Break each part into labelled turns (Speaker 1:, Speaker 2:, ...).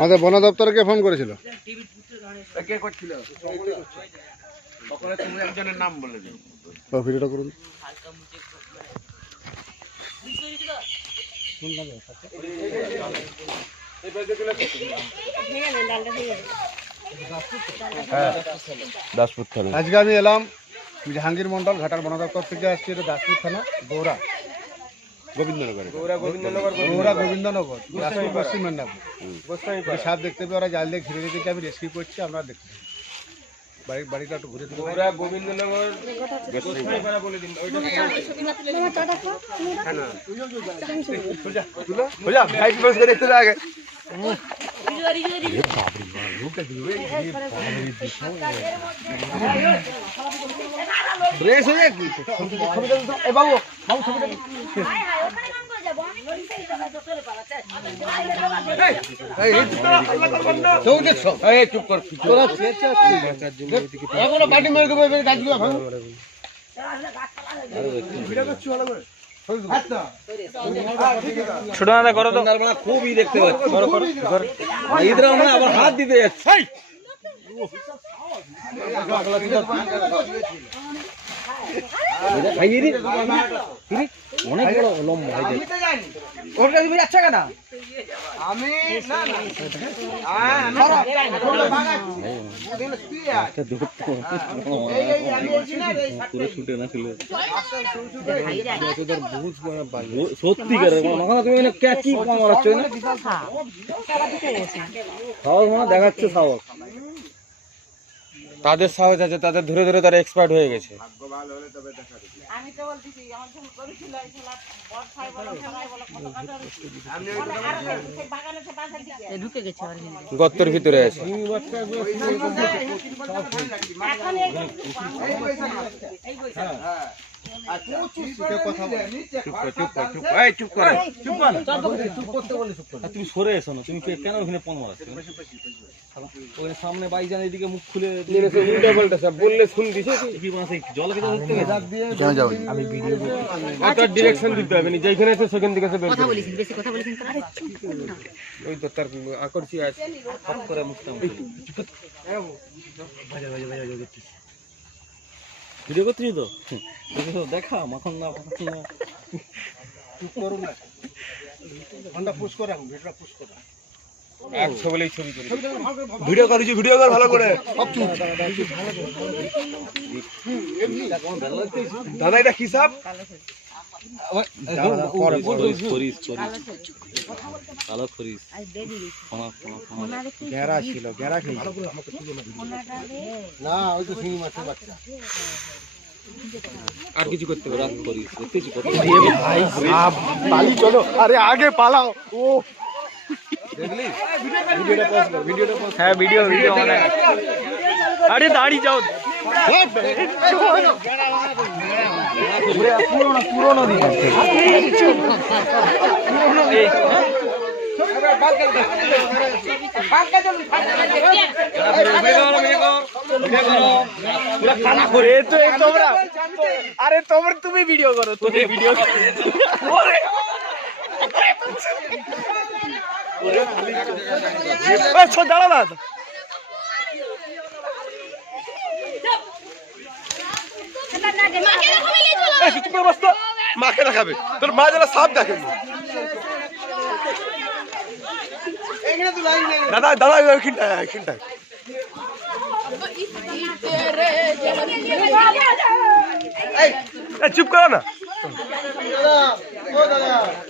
Speaker 1: আমাদের বন দপ্তরকে ফোন করেছিল?
Speaker 2: কে করছিল? তুমি একজনের নাম বলে দিও।
Speaker 1: ভিডিওটা করুন। আজকে আমি এলাম জাহাঙ্গীর মন্ডল ঘাটার বন দপ্তর থেকে আসছি এটা দাসপুর থানা গৌরা
Speaker 2: গোবিন্দনগরে।
Speaker 1: গৌরা গোবিন্দনগর দাসপুর পশ্চিম মেদিনীপুর। সাপ দেখতে পেয়ে ওরা জাল দিয়ে ঘিরে রেখেছে আমি রেস্কিউ করছি আমরা দেখতে পাই। বাড়ি বাড়িটা একটু ঘুরে দিতে পারি?
Speaker 2: গোবিন্দনগর চুপ কর
Speaker 1: এখনও বাটি মেরে দেবো এবার গাছগুলো ভাঙো।
Speaker 3: ছোট দাদা করো তো।
Speaker 2: খুবই দেখতে পাচ্ছি। ঈদরা মানে আবার হাত দিতে যাচ্ছে। অনেক বড় লম্বা হয়ে যায়।
Speaker 3: ওর কাছে তুমি যাচ্ছ কেন?
Speaker 2: সত্যিকার না সাহস মানে দেখাচ্ছে সাহস। তাদের সাহস আছে তাদের ধরে ধরে তারা এক্সপার্ট হয়ে গেছে গর্তের ভিতরে আছে
Speaker 4: এখন এই এই বইছে
Speaker 2: আর তুমি সরে এসো না তুমি কে- কেন ওখানে পণ ওখানে সামনে বাইক জান এদিকে মুখ খুলে বললে শুন দিছে কি? মাসে জল খেতে ধরতে গেছে। আমি ভিডিও তার ডিরেকশন দিতে হবে না যেখানে আছে সেখান থেকে কথা বলিস বেশি কথা বলিস ওই তো তার আকর্ষি আছে। সব করে মুখটা ভিডিও করছিস তো? দেখো, মাখন না মাখন না।
Speaker 1: ফোনটা পুশ করে ভিডিওটা পুশ রাখুন।
Speaker 2: ছবি করি
Speaker 1: ভিডিও করেছি ভিডিও কর ভালো করে। দাদা এটা কি সাপ?
Speaker 2: খরিস খরিস কালো খরিস ক্ষমা ক্ষমা ক্ষমা
Speaker 1: গেরা ছিল না ওই তো শিঙি মাছের বাচ্চা
Speaker 2: আর কিছু করতে পারো রাত করিস দেখতেছি
Speaker 1: পালি চলো। আরে আগে পালাও। ও দেখলি ভিডিওটা পজ কর ভিডিওটা পজ
Speaker 3: হ্যাঁ ভিডিও ভিডিও অনেক। আরে দাঁড়িয়ে যাও।
Speaker 1: পুরোনো পুরোনো দিন
Speaker 3: আরে তোমরা তুমি ভিডিও করো তুমি ভিডিও দাঁড়া না।
Speaker 1: মাকে দেখাবে। তোর মা যেন সাপ দেখেনি দাদা দাদা ওইখানটায় এই, চুপ করো না। দাদা।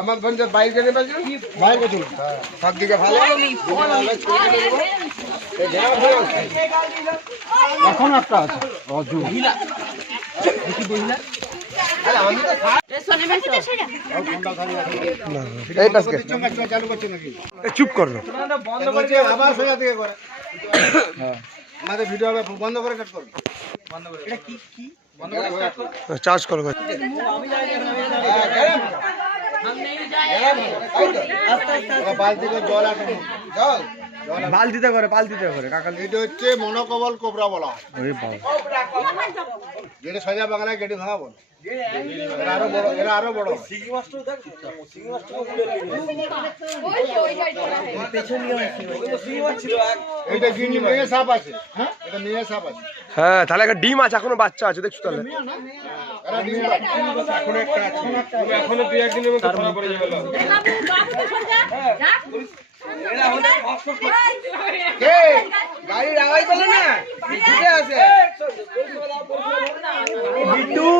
Speaker 1: আমার বোন যে বাইক গেলে বাইক চলুন সব দিকে ভালো। এখন একটা আছে। অজু।
Speaker 4: এই টাস্কে চালু করছে নাকি?
Speaker 3: চুপ করো
Speaker 4: বন্ধ করছে আবার সোজা দিকে করে আমাদের ভিডিও হবে বন্ধ করে কাট করো
Speaker 3: চার্জ করো
Speaker 4: বালতি করে জল আছে জল?
Speaker 3: বালতিতে করে বালতিতে করে কাকা।
Speaker 4: এটা হচ্ছে মনোকবল কোবরা বলা হয়। যেটা সোজা বাংলায় গেটি ভাঙা বল। এরা আরও বড় এরা আরও বড়। হয়। এটা গিনি মেয়ে সাপ আছে? হ্যাঁ? এটা মেয়ে সাপ আছে।
Speaker 3: হ্যাঁ তাহলে একটা ডিম আছে এখনও বাচ্চা আছে দেখছ তাহলে।
Speaker 1: এখনও দুই একদিনের মধ্যে ধরা পড়ে যাবে।
Speaker 4: কে?
Speaker 3: গাড়ির আওয়াজ না আছে বিট্টু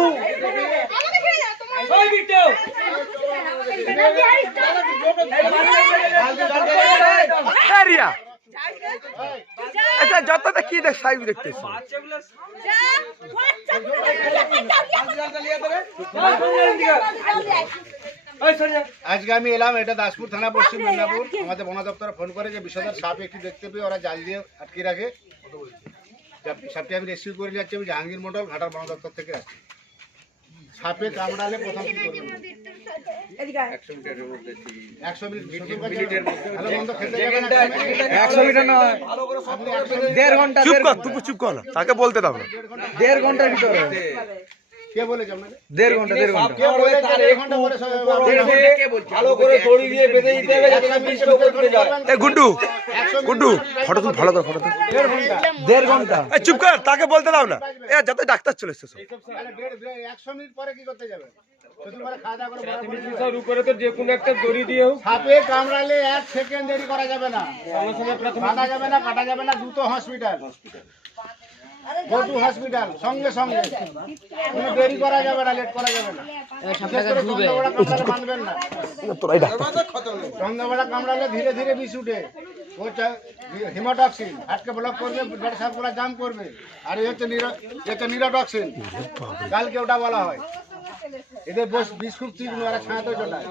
Speaker 3: আচ্ছা যতটা কি দেখ সাইব দেখতেছি
Speaker 4: আজকে আমি এলাম এটা দাসপুর থানা পশ্চিম মেদিনীপুর। আমাদের বন দপ্তরে ফোন করে যে বিষধর সাপ একটি দেখতে পেয়ে ওরা জাল দিয়ে আটকে রাখে। সাপ- সাপটি আমি রেস্কিউ করে যাচ্ছি আমি জাহাঙ্গীর মন্ডল ঘাটার বন দপ্তর থেকে আসছি। সাপে কামড়ালে প্রথম কি করবেন
Speaker 3: দেড় ঘণ্টা চুপ কর তুই চুপ কর তাকে বলতে দাও। দেড় ঘণ্টার ভিতরে।
Speaker 4: কে বলেছে আপনাকে?
Speaker 3: দেড় ঘণ্টা দেড় ঘণ্টা।
Speaker 4: কে বলেছে এক ঘণ্টা পরে সবাই
Speaker 1: ভালো করে দড়ি দিয়ে বেঁধে দিতে হবে যাতে না বৃষ্টি করতে যায়।
Speaker 3: এ গুড্ডু গুড্ডু ফটো তুল ভালো করে ফটো তুল। দেড় ঘণ্টা। এ চুপ কর তাকে বলতে দাও না। এ যাতে ডাক্তার চলে এসছে সব।
Speaker 4: মিনিট পরে কি করতে যাবেন শুধু পরে খাওয়া দাওয়া করে বড় করে যাবেন।
Speaker 1: তার উপরে তো যে কোনো একটা দড়ি দিয়ে হোক।
Speaker 4: সাপে কামড়ালে এক সেকেন্ড দেরি করা যাবে না। বাঁধা যাবে না কাটা যাবে না দ্রুত হসপিটাল। গো টু হসপিটাল সঙ্গে সঙ্গে। কোনো দেরি করা যাবে না লেট করা যাবে না। বাঁধবেন না। কামড়ালে ধীরে ধীরে বিষ উঠে। ও হিমোটক্সিন হাটকে ব্লক করবে ব্লাড সার্কুলার জাম করবে। আর এই হচ্ছে নিরোটক্সিন। কালকে ওটা বলা হয়। এদের বস বিষ খুব তীক্ষ্ণ এরা ছাঁতে চটায়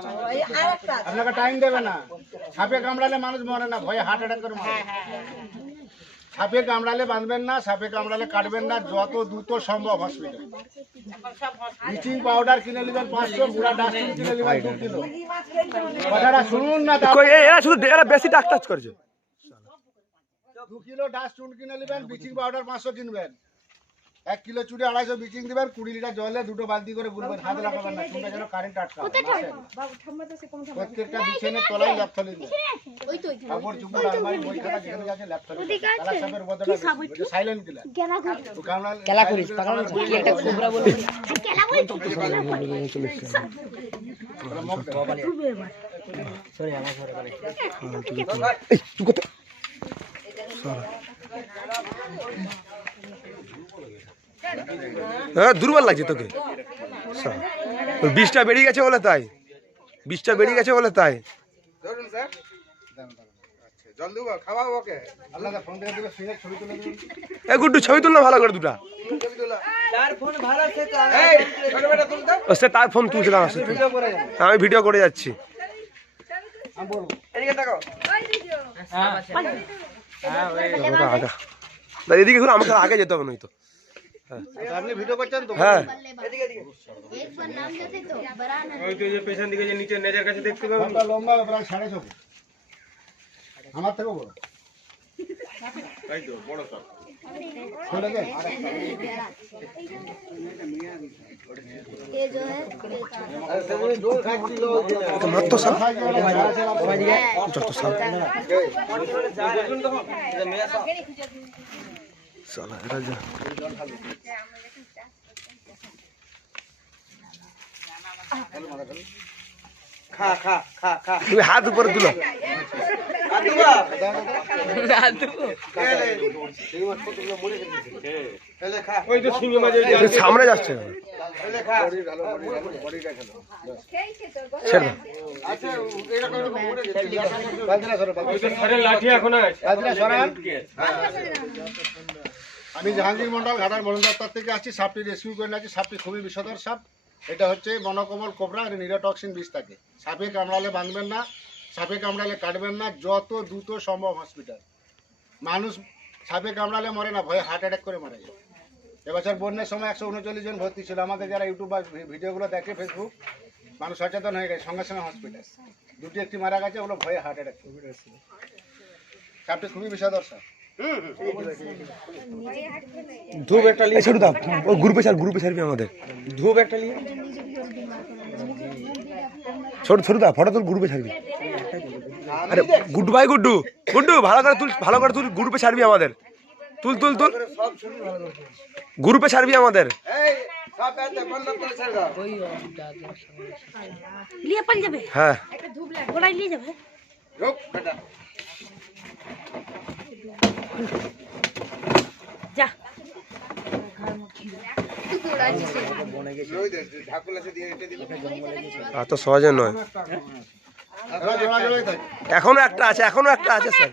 Speaker 4: আপনাকে টাইম দেবে না। সাপে কামড়ালে মানুষ মরে না ভয়ে হার্ট অ্যাটাক করে মরে। সাপে কামড়ালে বাঁধবেন না সাপে কামড়ালে কাটবেন না যত দ্রুত সম্ভব হসপিটাল ব্লিচিং পাউডার কিনে নেবেন পাঁচশো পুরা ডাস্টবিন কিনে নেবেন দু কিলো। কথাটা শুনুন না
Speaker 3: এরা শুধু এরা বেশি ডাক্তার করছে।
Speaker 4: দু কিলো ডাস্টবিন কিনে নেবেন ব্লিচিং পাউডার পাঁচশো কিনবেন। এক কিলো চুড়ি আড়াইশো ব্লিচিং দিবেন কুড়ি লিটার জলে দুটো বালতি করে গুলবেন হাতে লাগাবেন না চুনটা যেন কারেন্ট আটকা প্রত্যেকটা বিছানের তলায় ল্যাপথলি দিবেন কাপড় আলমারি বই খাতা যেখানে সাপের উপদ্রবটা সাইলেন্ট খেলা করিস। কি একটা কোবরা বলে।
Speaker 3: এই তুই কোথায়? হ্যাঁ দুর্বল লাগছে তোকে। বিষটা বেরিয়ে গেছে বলে তাই। বিষটা বেরিয়ে গেছে বলে তাই।
Speaker 4: থেকে ছবি তুলে
Speaker 3: গুড্ডু ছবি তুল ভালো করে দুটা। ও, সে তার ফোন তুলছে আমি ভিডিও করে যাচ্ছি। এদিকে ঘুরে আমাকে আগে যেতে হবে নয়তো।
Speaker 4: আচ্ছা, আপনি ভিডিও করছেন তো
Speaker 3: হ্যাঁ
Speaker 5: एक बार नाम देते तो बड़ा ना
Speaker 1: ওই তো যে পেছন দিকে যে নিচে নেজার কাছে দেখতে পাবেন
Speaker 4: ফোনটা লম্বা প্রায় সাড়ে ছফুট আমার থেকেও বড় ছোট কে?
Speaker 5: ये जो है
Speaker 3: তোমার তো সব
Speaker 4: সাইজ বড়, সাড়ে ছয়
Speaker 3: যত সব সালা এটা যা। তুমি হাত উপরে তুলো। সে সামনে যাচ্ছে।
Speaker 1: লাঠি এখন।
Speaker 4: আমি জাহাঙ্গীর মন্ডল ঘাটার বন দপ্তর থেকে আছি সাপটি রেস্কিউ করে নিয়েছি, সাপটি খুবই বিষধর সাপ। এটা হচ্ছে বনকমল কোবরা আর নিরোটক্সিন বিষ থাকে সাপে কামড়ালে বাঁধবেন না, সাপে কামড়ালে কাটবেন না, যত দ্রুত সম্ভব হসপিটাল মানুষ সাপে কামড়ালে মরে না, ভয়ে হার্ট অ্যাটাক করে মারা যায়। এবছর বন্যার সময় একশো উনচল্লিশ জন ভর্তি ছিল। আমাদের যারা ইউটিউব বা ভিডিওগুলো দেখে ফেসবুক মানুষ সচেতন হয়ে গেছে, সঙ্গে সঙ্গে হসপিটাল দুটি একটি মারা গেছে, ওগুলো ভয়ে হার্ট অ্যাটাক সাপটি খুবই বিষাদর সাপ।
Speaker 1: ধূপ একটা
Speaker 3: এই ছোট দা ও গ্রুপে ছাড় গ্রুপে ছাড়বি আমাদের।
Speaker 1: ধূপ একটা নিয়ে
Speaker 3: ছোট ছোট দা ফটো তুল গ্রুপে ছাড়বি আরে গুড্ডু ভাই গুড্ডু। গুড্ডু ভালো করে তুল ভালো করে তুল গ্রুপে ছাড়বি আমাদের। তুল তুল তুল। গ্রুপে ছাড়বি আমাদের।
Speaker 2: নিয়ে
Speaker 3: হ্যাঁ।
Speaker 2: ওরাই নিয়ে যাবে। যা।
Speaker 3: এত সহজে নয়। এখনও একটা আছে এখনও একটা আছে স্যার।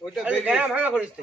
Speaker 1: ওইটা ভাঙা ঘেরছি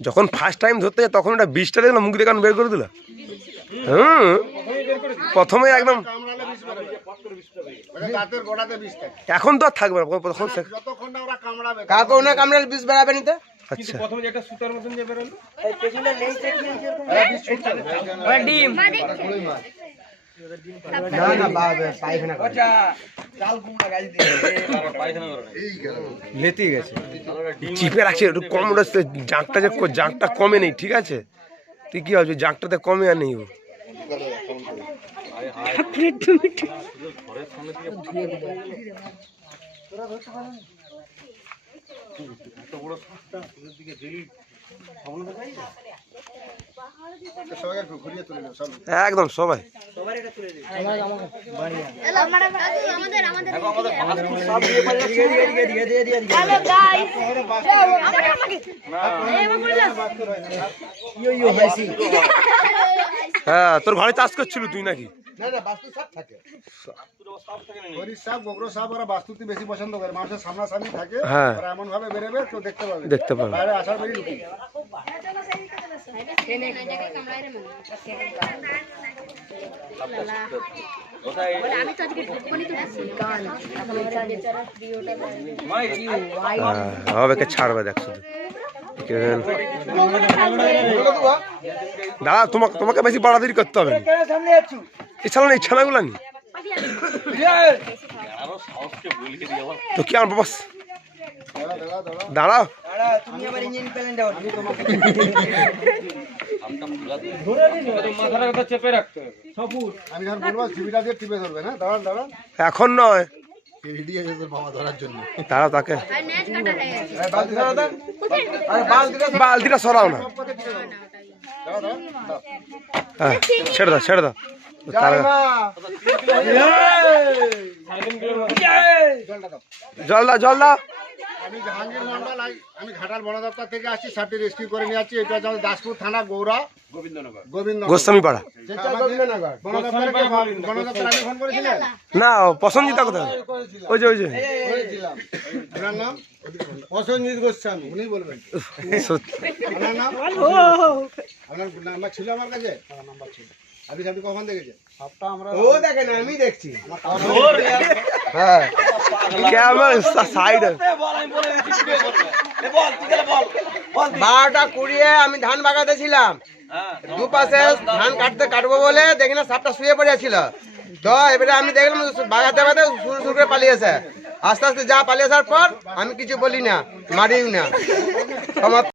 Speaker 3: যখন ফার্স্ট টাইম ধরতে যায় তখন ওটা বিষটা দেখলাম মুখ দেখান বের করে দিল? হুম? প্রথমে একদম এখন তো আর থাকবে না তখন সে-
Speaker 4: যতক্ষণ না ওরা কামড়াবে
Speaker 1: কাকে না কামড়ালে বিষ বেড়াবে নিতে
Speaker 3: আচ্ছা।
Speaker 1: প্রথমে সুতার মতন দিয়ে বেরোলো। না না পায়খানা লেতে গেছে।
Speaker 3: চিপে রাখছে একটু কম রয়েছে জাঁকটা যে জাঁকটা কমে নেই ঠিক আছে? তুই কি ভাবছিস জাঁকটাতে কমে আর নেই ও?
Speaker 4: সবাই একটু ঘুরিয়ে তুলে নেবে সব
Speaker 3: একদম সবাই।
Speaker 5: এলো, দাদু, আমাদের আমাদের
Speaker 2: হ্যালো গাইস আমাকে আমাকে এই বললাম
Speaker 3: হ্যাঁ তোর ঘরে চাষ করছিল তুই নাকি?
Speaker 1: না না বাস্তু সব থাকে।
Speaker 4: হরিশ সাপ গোগ্র সাপ ওরা বাস্তুতি বেশি পছন্দ করে। মানুষের সামনাসামনি থাকে
Speaker 3: হ্যাঁ।
Speaker 4: ওরা এমন ভাবে বেরোবে তো দেখতে পাবে।
Speaker 3: দেখতে পাবে।
Speaker 4: বাইরে আসার
Speaker 5: মানে প্রিয়টা
Speaker 3: হ্যাঁ বাবাকে ছাড়বে দেখ শুধু। দাদা তোমাকে তোমাকে বেশি বাড়াবাড়ি করতে হবে। এছাড়া না এই ছানাগুলো নি তো কি আমার বাস? দাঁড়াও।
Speaker 1: মাথাটা কথা চেপে রাখতে হবে।
Speaker 4: আমি যখন বলব টিভিটা দিয়ে টিপে ধরবে না দাঁড়ান দাঁড়ান
Speaker 3: এখন নয়।
Speaker 4: রেডি তোর ধরার জন্য।
Speaker 3: তাকে।
Speaker 1: বালতিটা
Speaker 3: সরাও না। হ্যাঁ ছেড়ে দাও ছেড়ে দাও। জল দাও জল দাও।
Speaker 4: আমি জাহাঙ্গীর মন্ডল আই- আমি ঘাটাল বন দপ্তর থেকে আসছি সাপটি রেস্কিউ করে নিয়ে যাচ্ছি এটা হচ্ছে আমাদের দাসপুর থানা গৌরা গোবিন্দনগর। বন ফোন- বন দপ্তরে আমি ফোন করেছিলেন
Speaker 3: না। পছন্দিতা কোথায়? ওই যে ওই যে।
Speaker 4: ওনার নাম? প্রসঞ্জিৎ গোস্বামী। উনি বলবেন।
Speaker 3: সত্যি।
Speaker 4: আপনার নাম? আপনার নাম্বার ছিল আমার কাছে? নাম্বার ছিল। আপনি সাপটি কখন দেখেছেন? সাপটা আমরা
Speaker 1: ও দেখেন আমি দেখছি।
Speaker 3: হ্যাঁ।
Speaker 1: বারোটা কুড়িয়ে আমি ধান বাগাতে ছিলাম দুপাশে ধান কাটতে কাটবো বলে দেখি না সাপটা শুয়ে পড়েছিল তো এবারে আমি দেখলাম বাগাতে বাগাতে শুরু শুরু করে পালিয়েছে। আস্তে আস্তে যা পালিয়ে আসার পর আমি কিছু বলি না মারিও না। আমার